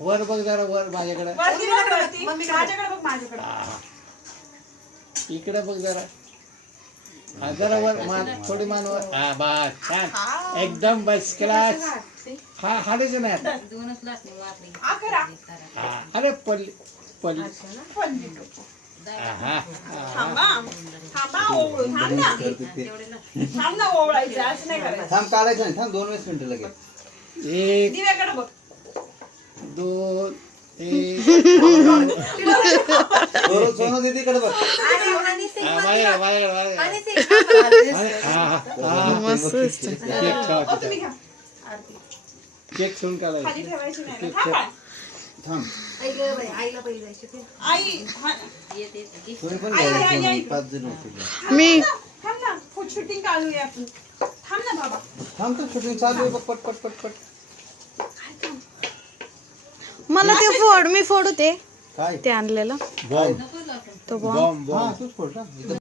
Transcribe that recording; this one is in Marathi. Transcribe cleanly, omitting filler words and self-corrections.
वर बघ जरा, वर माझ्याकडे, इकडे बघ जरा, जरा वर मान, थोडी मान वर. हा बस, छान, एकदम बस क्लास. हा हाडायचं नाही आता. अरे पडली पडली. थांब काढायचं नाही, थांब 2 मिनिटं लगेच. 1 2 1. सोनू दीदीकडे बघ. केक सोडून काढायचं. थांब. तुम्ही पण घ्या, 5 जण होतील. मी शूटिंग काढूया आपण. थांब ना बाबा. थांब तर शूटिंग चालू आहे बघ. पट पट पट पट. मला ते फोड, मी फोडू ते काय ते आणलेलं बॉम्ब तो बॉम्ब. बॉम्ब हा बॉम्ब. तूच फोड ना.